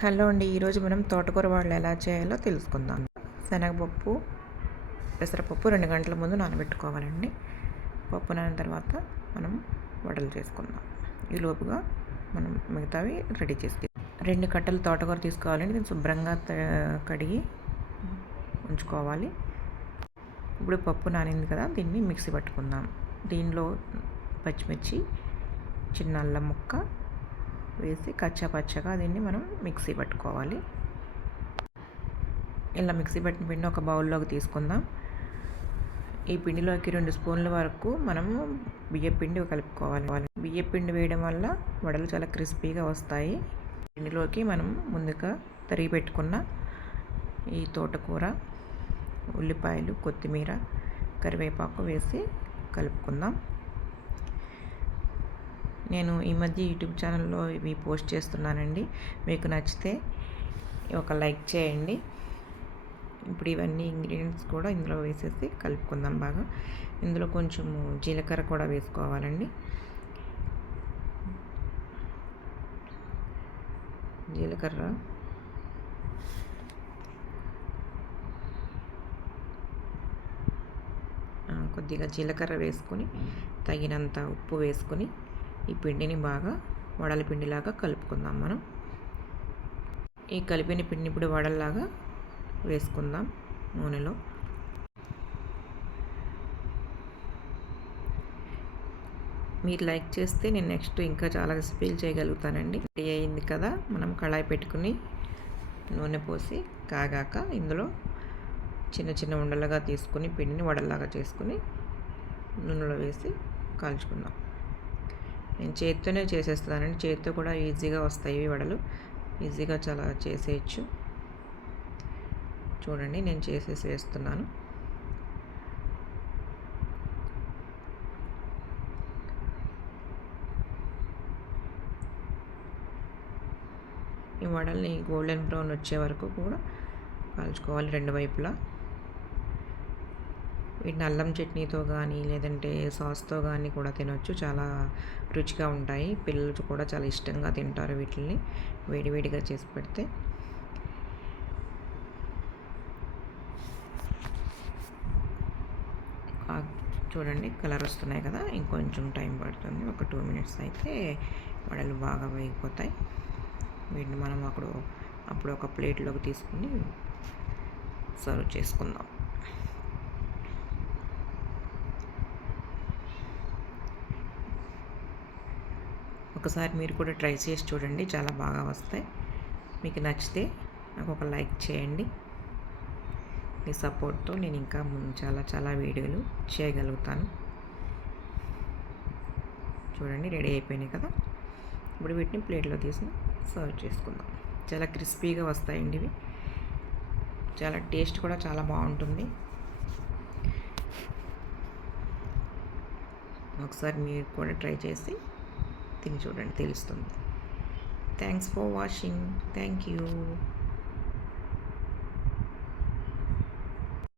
Hello అండి, ఈరోజు మనం తోటకూర వడలు ఎలా చేయాలో తెలుసుకుందాం. శనగపప్పు, పెసరపప్పు 2 గంటల ముందు నానబెట్టుకోవాలండి. పప్పు నానిన తర్వాత మనం వడలు చేసుకుందాం. ఈ లోపుగా మనం మిగతావి రెడీ చేసి 2 కట్టలు తోటకూర తీసుకోవాలండి. దీన్ని శుభ్రంగా కడిగి ఉంచుకోవాలి. ఇప్పుడు పప్పు నానింది కదా, దీన్ని మిక్సీ పట్టుకుందాం. దీనిలో పచ్చిమిర్చి, చిన్న అల్లం ముక్క వేసి కచ్చాపచ్చగా దీన్ని మనం మిక్సీ పట్టుకోవాలి. ఇలా మిక్సీ పట్టిన పిండి ఒక బౌల్లోకి తీసుకుందాం. ఈ పిండిలోకి 2 స్పూన్ల వరకు మనము బియ్యపిండి కలుపుకోవాలి. బియ్యపిండి వేయడం వల్ల వడలు చాలా క్రిస్పీగా వస్తాయి. పిండిలోకి మనం ముందుగా తరిగి పెట్టుకున్న ఈ తోటకూర, ఉల్లిపాయలు, కొత్తిమీర, కరివేపాకు వేసి కలుపుకుందాం. నేను ఈ మధ్య యూట్యూబ్ ఛానల్లో ఇవి పోస్ట్ చేస్తున్నానండి. మీకు నచ్చితే ఒక లైక్ చేయండి. ఇప్పుడు ఇవన్నీ ఇంగ్రీడియంట్స్ కూడా ఇందులో వేసేసి కలుపుకుందాం బాగా. ఇందులో కొంచెం జీలకర్ర కూడా వేసుకోవాలండి. జీలకర్ర కొద్దిగా జీలకర్ర వేసుకొని తగినంత ఉప్పు వేసుకొని ఈ పిండిని బాగా వడల పిండిలాగా కలుపుకుందాం. మనం ఈ కలిపిన పిండిని ఇప్పుడు వడల్లాగా వేసుకుందాం నూనెలో. మీరు లైక్ చేస్తే నేను నెక్స్ట్ ఇంకా చాలా రెసిపీలు చేయగలుగుతానండి. రెడీ అయింది కదా, మనం కళాయి పెట్టుకుని నూనె పోసి కాగాక ఇందులో చిన్న చిన్న ఉండలుగా తీసుకుని పిండిని వడల్లాగా చేసుకుని నూనెలో వేసి కాల్చుకుందాం. నేను చేత్తోనే చేసేస్తానండి. చేత్తో కూడా ఈజీగా వస్తాయి ఇవి వడలు. ఈజీగా చాలా చేసేయచ్చు. చూడండి, నేను చేసేసి వేస్తున్నాను. ఈ వడల్ని గోల్డెన్ బ్రౌన్ వచ్చే వరకు కూడా కాల్చుకోవాలి 2 వైపులా. వీటిని అల్లం చట్నీతో కానీ లేదంటే సాస్తో కానీ కూడా తినొచ్చు. చాలా రుచిగా ఉంటాయి. పిల్లలు కూడా చాలా ఇష్టంగా తింటారు వీటిని వేడివేడిగా చేసి పెడితే. చూడండి, కలర్ వస్తున్నాయి కదా, ఇంకొంచెం టైం పడుతుంది. ఒక 2 మినిట్స్ అయితే వడలు బాగా వేగిపోతాయి. వీటిని మనం అప్పుడు ఒక ప్లేట్లోకి తీసుకుని సర్వ్ చేసుకుందాం. ఒకసారి మీరు కూడా ట్రై చేసి చూడండి, చాలా బాగా వస్తాయి. మీకు నచ్చితే నాకు ఒక లైక్ చేయండి. మీ సపోర్ట్తో నేను ఇంకా చాలా వీడియోలు చేయగలుగుతాను. చూడండి, రెడీ అయిపోయినాయి కదా. ఇప్పుడు వీటిని ప్లేట్లో తీసి సర్వ్ చేసుకుందాం. చాలా క్రిస్పీగా వస్తాయండి ఇవి. చాలా టేస్ట్ కూడా చాలా బాగుంటుంది. ఒకసారి మీరు కూడా ట్రై చేసి తిని చూడండి, తెలుస్తుంది. Thanks for watching. Thank you.